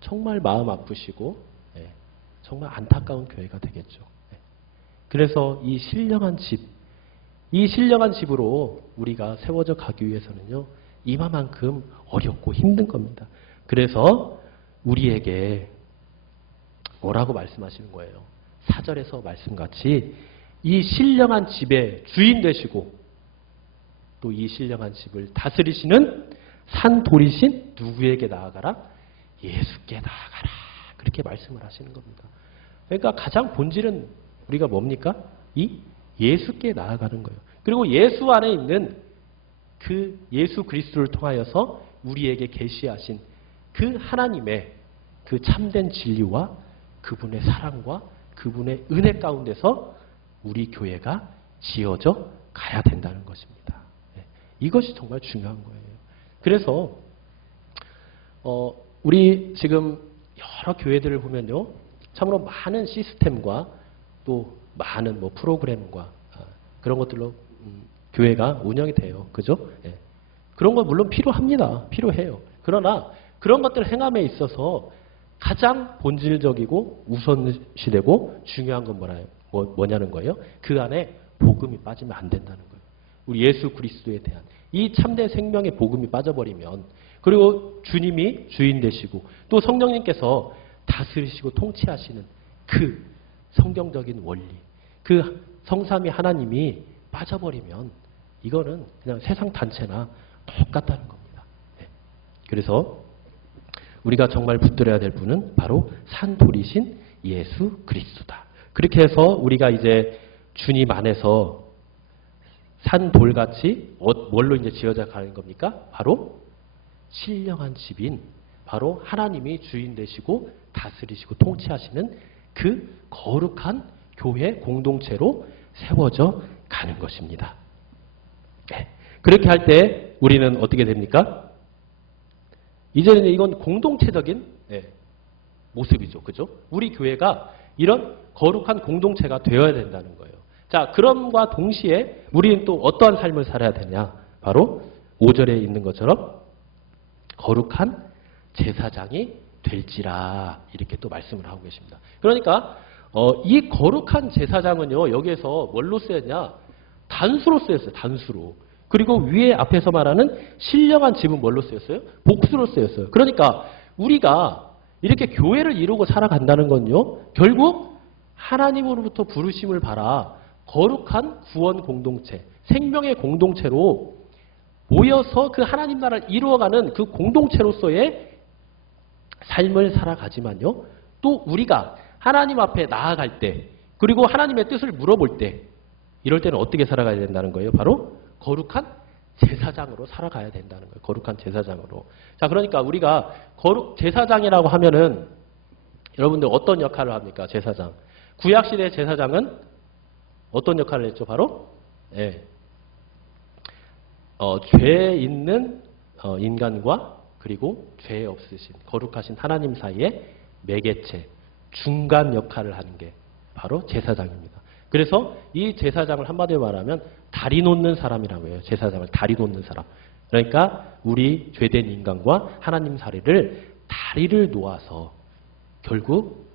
정말 마음 아프시고 정말 안타까운 교회가 되겠죠. 그래서 이 신령한 집으로 우리가 세워져 가기 위해서는요, 이만큼 어렵고 힘든 겁니다. 그래서 우리에게 뭐라고 말씀하시는 거예요? 4절에서 말씀같이 이 신령한 집의 주인 되시고 또 이 신령한 집을 다스리시는 산돌이신 누구에게 나아가라? 예수께 나아가라. 그렇게 말씀을 하시는 겁니다. 그러니까 가장 본질은 우리가 뭡니까? 이 예수께 나아가는 거예요. 그리고 예수 안에 있는 그 예수 그리스도를 통하여서 우리에게 계시하신 그 하나님의 그 참된 진리와 그분의 사랑과 그분의 은혜 가운데서 우리 교회가 지어져 가야 된다는 것입니다. 이것이 정말 중요한 거예요. 그래서 우리 지금 여러 교회들을 보면요, 참으로 많은 시스템과 또 많은 프로그램과 그런 것들로 교회가 운영이 돼요. 그죠? 그런 건 물론 필요합니다. 필요해요. 그러나 그런 것들을 행함에 있어서 가장 본질적이고 우선시되고 중요한 건 뭐냐는 거예요? 그 안에 복음이 빠지면 안 된다는 거예요. 우리 예수 그리스도에 대한 이 참된 생명의 복음이 빠져버리면, 그리고 주님이 주인 되시고 또 성령님께서 다스리시고 통치하시는 그 성경적인 원리, 그 성삼위 하나님이 빠져버리면 이거는 그냥 세상 단체나 똑같다는 겁니다. 그래서 우리가 정말 붙들어야 될 분은 바로 산돌이신 예수 그리스도다. 그렇게 해서 우리가 이제 주님 안에서 산돌같이 뭘로 이제 지어져 가는 겁니까? 바로 신령한 집인 바로 하나님이 주인 되시고 다스리시고 통치하시는 그 거룩한 교회 공동체로 세워져 가는 것입니다. 그렇게 할 때 우리는 어떻게 됩니까? 이제는 이건 공동체적인 모습이죠. 그죠? 우리 교회가 이런 거룩한 공동체가 되어야 된다는 거예요. 자, 그럼과 동시에 우리는 또 어떠한 삶을 살아야 되냐? 바로 5절에 있는 것처럼 거룩한 제사장이 될지라, 이렇게 또 말씀을 하고 계십니다. 그러니까 이 거룩한 제사장은요, 여기에서 뭘로 쓰였냐? 단수로 쓰였어요. 단수로. 그리고 위에 앞에서 말하는 신령한 집은 뭘로 쓰였어요? 복수로 쓰였어요. 그러니까 우리가 이렇게 교회를 이루고 살아간다는 건요, 결국 하나님으로부터 부르심을 받아 거룩한 구원 공동체, 생명의 공동체로 모여서 그 하나님 나라를 이루어가는 그 공동체로서의 삶을 살아가지만요, 또 우리가 하나님 앞에 나아갈 때, 그리고 하나님의 뜻을 물어볼 때, 이럴 때는 어떻게 살아가야 된다는 거예요? 바로 거룩한 제사장으로 살아가야 된다는 거예요. 거룩한 제사장으로. 자, 그러니까 우리가 제사장이라고 하면은 여러분들 어떤 역할을 합니까? 제사장. 구약시대 제사장은 어떤 역할을 했죠? 바로 죄 있는 인간과 그리고 죄 없으신 거룩하신 하나님 사이의 매개체, 중간 역할을 하는 게 바로 제사장입니다. 그래서 이 제사장을 한마디로 말하면 다리 놓는 사람이라고 해요. 제사장을 다리 놓는 사람. 그러니까 우리 죄된 인간과 하나님 사이를 다리를 놓아서 결국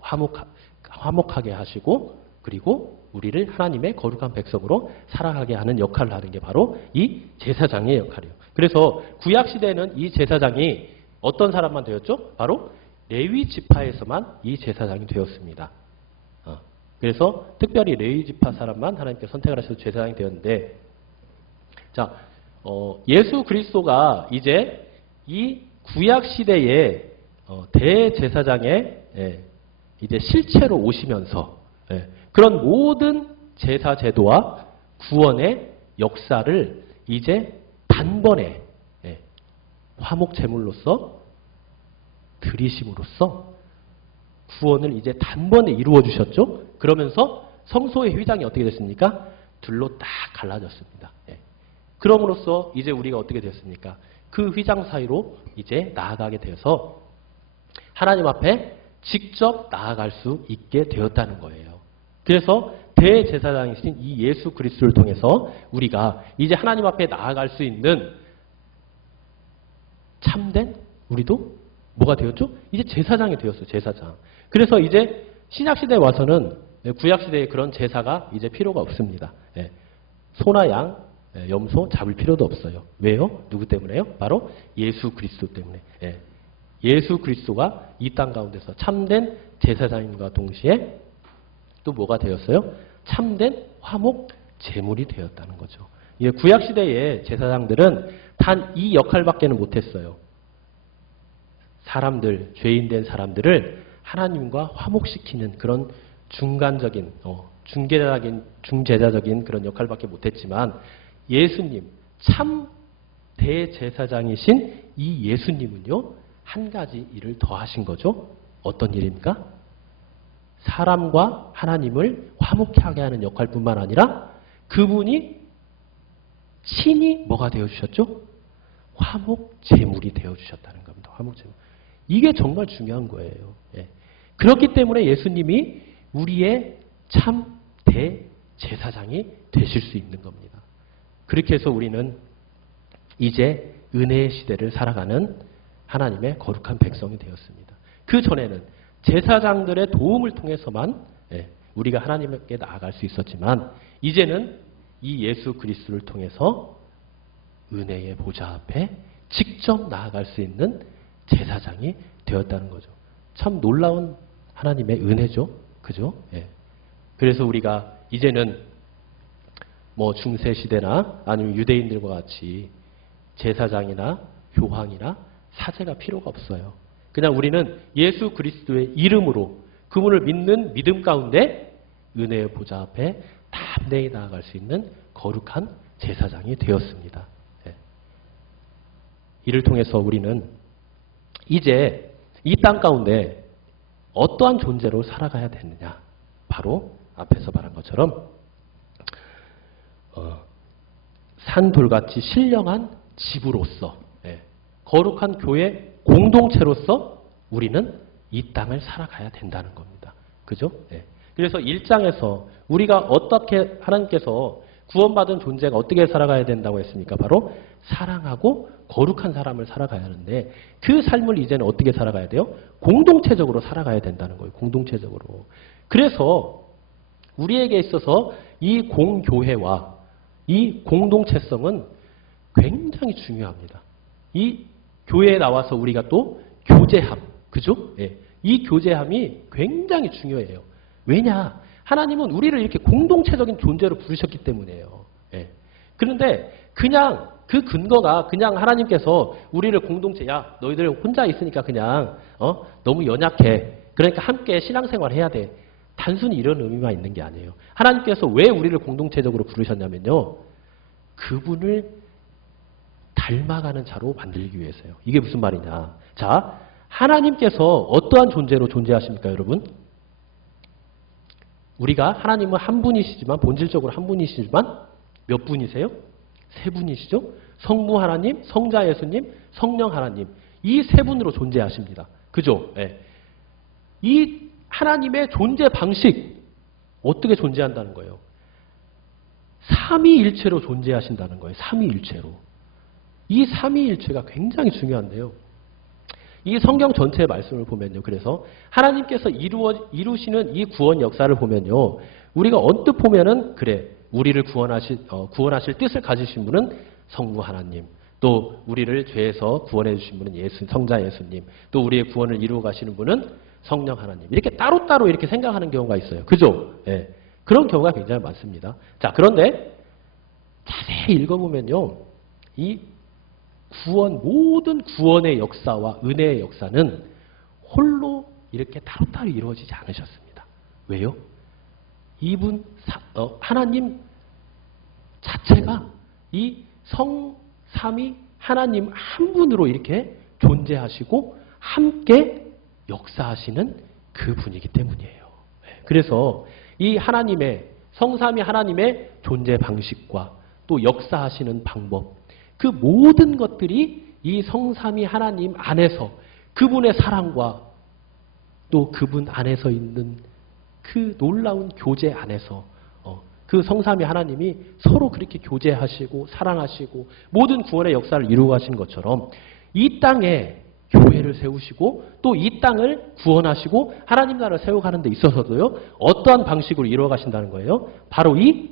화목하게 하시고 그리고 우리를 하나님의 거룩한 백성으로 살아가게 하는 역할을 하는 게 바로 이 제사장의 역할이에요. 그래서 구약시대에는 이 제사장이 어떤 사람만 되었죠? 바로 레위 지파에서만 이 제사장이 되었습니다. 그래서 특별히 레위 지파 사람만 하나님께 선택을 하셔서 제사장이 되었는데, 자, 예수 그리스도가 이제 이 구약시대의 대제사장의 이제 실체로 오시면서 그런 모든 제사 제도와 구원의 역사를 이제 단번에 화목 제물로서 드리심으로써 구원을 이제 단번에 이루어 주셨죠. 그러면서 성소의 휘장이 어떻게 됐습니까? 둘로 딱 갈라졌습니다. 그럼으로써 이제 우리가 어떻게 됐습니까? 그 휘장 사이로 이제 나아가게 되어서 하나님 앞에 직접 나아갈 수 있게 되었다는 거예요. 그래서 대제사장이신 이 예수 그리스도를 통해서 우리가 이제 하나님 앞에 나아갈 수 있는 참된 우리도 뭐가 되었죠? 이제 제사장이 되었어요. 제사장. 그래서 이제 신약시대에 와서는 구약시대에 그런 제사가 이제 필요가 없습니다. 소나 양, 염소 잡을 필요도 없어요. 왜요? 누구 때문에요? 바로 예수 그리스도 때문에. 예수 그리스도가 이 땅 가운데서 참된 제사장님과 동시에 또 뭐가 되었어요? 참된 화목 제물이 되었다는 거죠. 구약시대의 제사장들은 단 이 역할밖에는 못했어요. 사람들, 죄인된 사람들을 하나님과 화목시키는 그런 중간적인, 중제자적인 그런 역할밖에 못했지만 예수님, 참 대제사장이신 이 예수님은요, 한 가지 일을 더 하신 거죠. 어떤 일입니까? 사람과 하나님을 화목하게 하는 역할뿐만 아니라 그분이 친히 뭐가 되어주셨죠? 화목 제물이 되어주셨다는 겁니다. 화목 제물. 이게 정말 중요한 거예요. 그렇기 때문에 예수님이 우리의 참 대제사장이 되실 수 있는 겁니다. 그렇게 해서 우리는 이제 은혜의 시대를 살아가는 하나님의 거룩한 백성이 되었습니다. 그 전에는 제사장들의 도움을 통해서만 우리가 하나님께 나아갈 수 있었지만 이제는 이 예수 그리스도를 통해서 은혜의 보좌 앞에 직접 나아갈 수 있는 제사장이 되었다는 거죠. 참 놀라운 하나님의 은혜죠. 그죠? 그래서 우리가 이제는 뭐 중세 시대나 아니면 유대인들과 같이 제사장이나 교황이나 사제가 필요가 없어요. 그냥 우리는 예수 그리스도의 이름으로 그분을 믿는 믿음 가운데 은혜의 보좌 앞에 담대히 나아갈 수 있는 거룩한 제사장이 되었습니다. 이를 통해서 우리는 이제 이 땅 가운데 어떠한 존재로 살아가야 되느냐. 바로 앞에서 말한 것처럼 산돌같이 신령한 집으로서 거룩한 교회 공동체로서 우리는 이 땅을 살아가야 된다는 겁니다. 그죠? 그래서 1장에서 우리가 어떻게 하나님께서 구원받은 존재가 어떻게 살아가야 된다고 했습니까? 바로 사랑하고 거룩한 사람을 살아가야 하는데 그 삶을 이제는 어떻게 살아가야 돼요? 공동체적으로 살아가야 된다는 거예요. 공동체적으로. 그래서 우리에게 있어서 이 공교회와 이 공동체성은 굉장히 중요합니다. 이 교회에 나와서 우리가 또 교제함, 그죠? 이 교제함이 굉장히 중요해요. 왜냐? 하나님은 우리를 이렇게 공동체적인 존재로 부르셨기 때문이에요. 그런데 그냥 그 근거가 그냥 하나님께서 우리를 공동체, 야 너희들 혼자 있으니까 그냥 너무 연약해. 그러니까 함께 신앙생활 해야 돼. 단순히 이런 의미만 있는 게 아니에요. 하나님께서 왜 우리를 공동체적으로 부르셨냐면요. 그분을 닮아가는 자로 만들기 위해서요. 이게 무슨 말이냐. 자, 하나님께서 어떠한 존재로 존재하십니까, 여러분? 우리가 하나님은 한 분이시지만 본질적으로 한 분이시지만 몇 분이세요? 세 분이시죠? 성부 하나님, 성자 예수님, 성령 하나님. 이 세 분으로 존재하십니다. 그죠? 네. 이 하나님의 존재 방식 어떻게 존재한다는 거예요? 삼위일체로 존재하신다는 거예요. 삼위일체로. 이 삼위일체가 굉장히 중요한데요. 이 성경 전체의 말씀을 보면요. 그래서 하나님께서 이루시는 이 구원 역사를 보면요. 우리가 언뜻 보면은 그래. 우리를 구원하실 뜻을 가지신 분은 성부 하나님. 또 우리를 죄에서 구원해 주신 분은 성자 예수님. 또 우리의 구원을 이루어 가시는 분은 성령 하나님. 이렇게 따로따로 이렇게 생각하는 경우가 있어요. 그죠? 예. 그런 경우가 굉장히 많습니다. 자, 그런데 자세히 읽어보면요. 이 모든 구원의 역사와 은혜의 역사는 홀로 이렇게 따로따로 이루어지지 않으셨습니다. 왜요? 하나님 자체가 이 성삼위 하나님 한 분으로 이렇게 존재하시고 함께 역사하시는 그 분이기 때문이에요. 그래서 이 하나님의 성삼위 하나님의 존재 방식과 또 역사하시는 방법, 그 모든 것들이 이 성삼위 하나님 안에서 그분의 사랑과 또 그분 안에서 있는 그 놀라운 교제 안에서 그 성삼위 하나님이 서로 그렇게 교제하시고 사랑하시고 모든 구원의 역사를 이루어 가신 것처럼 이 땅에 교회를 세우시고 또 이 땅을 구원하시고 하나님 나라를 세워가는 데 있어서도요. 어떠한 방식으로 이루어 가신다는 거예요? 바로 이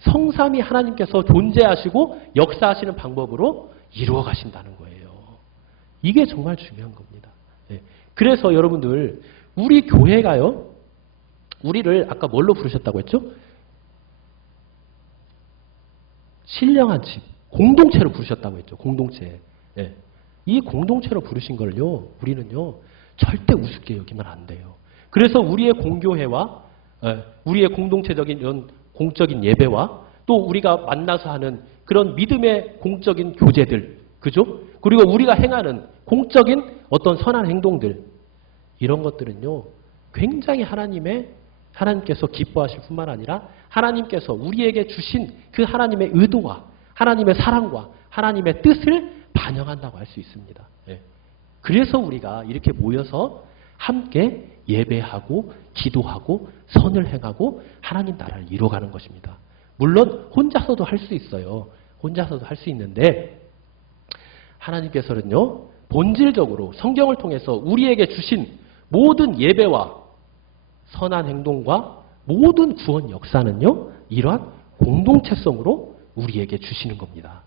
성삼위 하나님께서 존재하시고 역사하시는 방법으로 이루어 가신다는 거예요. 이게 정말 중요한 겁니다. 그래서 여러분들 우리 교회가요. 우리를 아까 뭘로 부르셨다고 했죠? 신령한 집, 공동체로 부르셨다고 했죠. 공동체. 이 공동체로 부르신 걸요. 우리는요. 절대 우습게 여기면 안 돼요. 그래서 우리의 공교회와 우리의 공동체적인 이런 공적인 예배와 또 우리가 만나서 하는 그런 믿음의 공적인 교제들, 그죠? 그리고 우리가 행하는 공적인 어떤 선한 행동들, 이런 것들은요. 굉장히 하나님께서 기뻐하실 뿐만 아니라 하나님께서 우리에게 주신 그 하나님의 의도와 하나님의 사랑과 하나님의 뜻을 반영한다고 할 수 있습니다. 그래서 우리가 이렇게 모여서 함께 예배하고 기도하고 선을 행하고 하나님 나라를 이루어가는 것입니다. 물론 혼자서도 할 수 있어요. 혼자서도 할 수 있는데 하나님께서는요. 본질적으로 성경을 통해서 우리에게 주신 모든 예배와 선한 행동과 모든 구원 역사는요. 이러한 공동체성으로 우리에게 주시는 겁니다.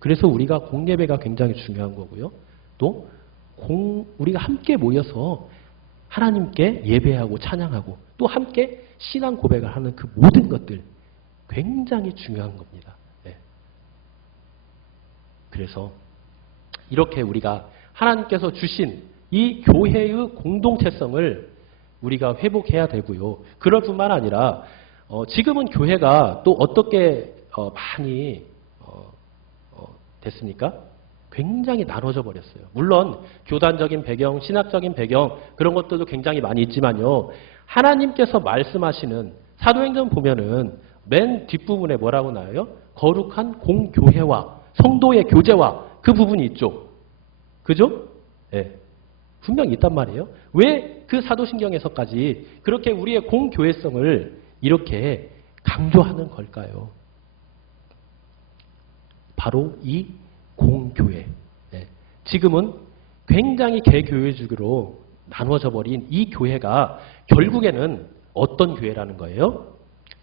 그래서 우리가 공예배가 굉장히 중요한 거고요. 또 우리가 함께 모여서 하나님께 예배하고 찬양하고 또 함께 신앙 고백을 하는 그 모든 것들 굉장히 중요한 겁니다. 그래서 이렇게 우리가 하나님께서 주신 이 교회의 공동체성을 우리가 회복해야 되고요. 그럴 뿐만 아니라 지금은 교회가 또 어떻게 많이 됐습니까? 굉장히 나눠져 버렸어요. 물론 교단적인 배경, 신학적인 배경 그런 것들도 굉장히 많이 있지만요. 하나님께서 말씀하시는 사도행전 보면은 맨 뒷부분에 뭐라고 나와요? 거룩한 공교회와 성도의 교제와 그 부분이 있죠. 그죠? 분명히 있단 말이에요. 왜 그 사도신경에서까지 그렇게 우리의 공교회성을 이렇게 강조하는 걸까요? 바로 이 공교회. 지금은 굉장히 개교회주의로 나눠져 버린 이 교회가 결국에는 어떤 교회라는 거예요?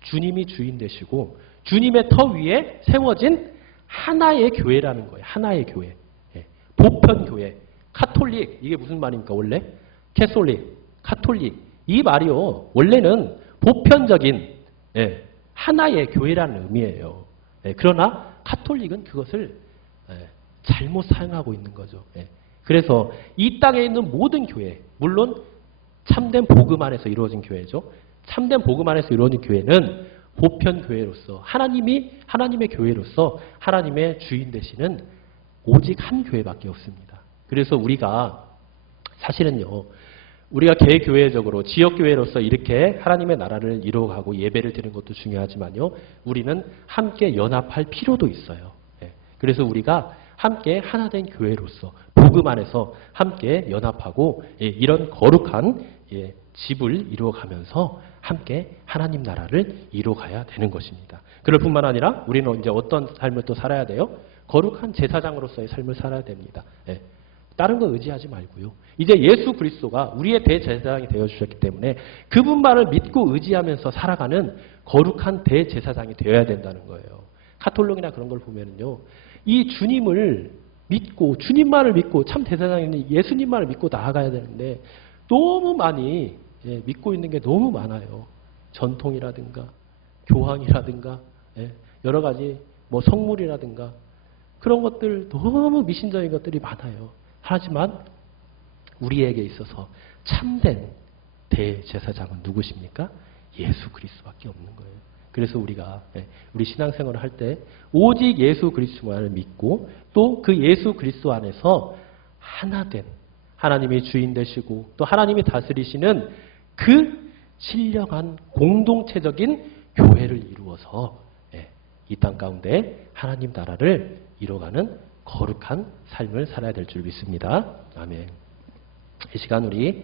주님이 주인 되시고 주님의 터 위에 세워진 하나의 교회라는 거예요. 하나의 교회. 보편교회. 카톨릭. 이게 무슨 말입니까 원래? 캐솔릭. 카톨릭. 이 말이요. 원래는 보편적인 하나의 교회라는 의미예요. 그러나 카톨릭은 그것을 잘못 사용하고 있는 거죠. 그래서 이 땅에 있는 모든 교회, 물론 참된 복음 안에서 이루어진 교회죠. 참된 복음 안에서 이루어진 교회는 보편 교회로서 하나님의 교회로서 하나님의 주인 되시는 오직 한 교회밖에 없습니다. 그래서 우리가 사실은요. 우리가 개교회적으로 지역교회로서 이렇게 하나님의 나라를 이루어가고 예배를 드리는 것도 중요하지만요. 우리는 함께 연합할 필요도 있어요. 그래서 우리가 함께 하나된 교회로서 복음 안에서 함께 연합하고 이런 거룩한 집을 이루어가면서 함께 하나님 나라를 이루어가야 되는 것입니다. 그럴 뿐만 아니라 우리는 이제 어떤 삶을 또 살아야 돼요? 거룩한 제사장으로서의 삶을 살아야 됩니다. 다른 거 의지하지 말고요. 이제 예수 그리스도가 우리의 대제사장이 되어주셨기 때문에 그분만을 믿고 의지하면서 살아가는 거룩한 대제사장이 되어야 된다는 거예요. 카톨릭이나 그런 걸 보면은요. 이 주님을 믿고 주님만을 믿고 참 대제사장인 예수님만을 믿고 나아가야 되는데 너무 많이 믿고 있는 게 너무 많아요. 전통이라든가 교황이라든가 여러 가지 뭐 성물이라든가 그런 것들 너무 미신적인 것들이 많아요. 하지만 우리에게 있어서 참된 대제사장은 누구십니까? 예수 그리스도밖에 없는 거예요. 그래서 우리가 우리 신앙생활을 할 때 오직 예수 그리스도만을 믿고 또 그 예수 그리스도 안에서 하나된 하나님이 주인 되시고 또 하나님이 다스리시는 그 신령한 공동체적인 교회를 이루어서 이 땅 가운데 하나님 나라를 이뤄가는 거룩한 삶을 살아야 될 줄 믿습니다. 아멘. 이 시간 우리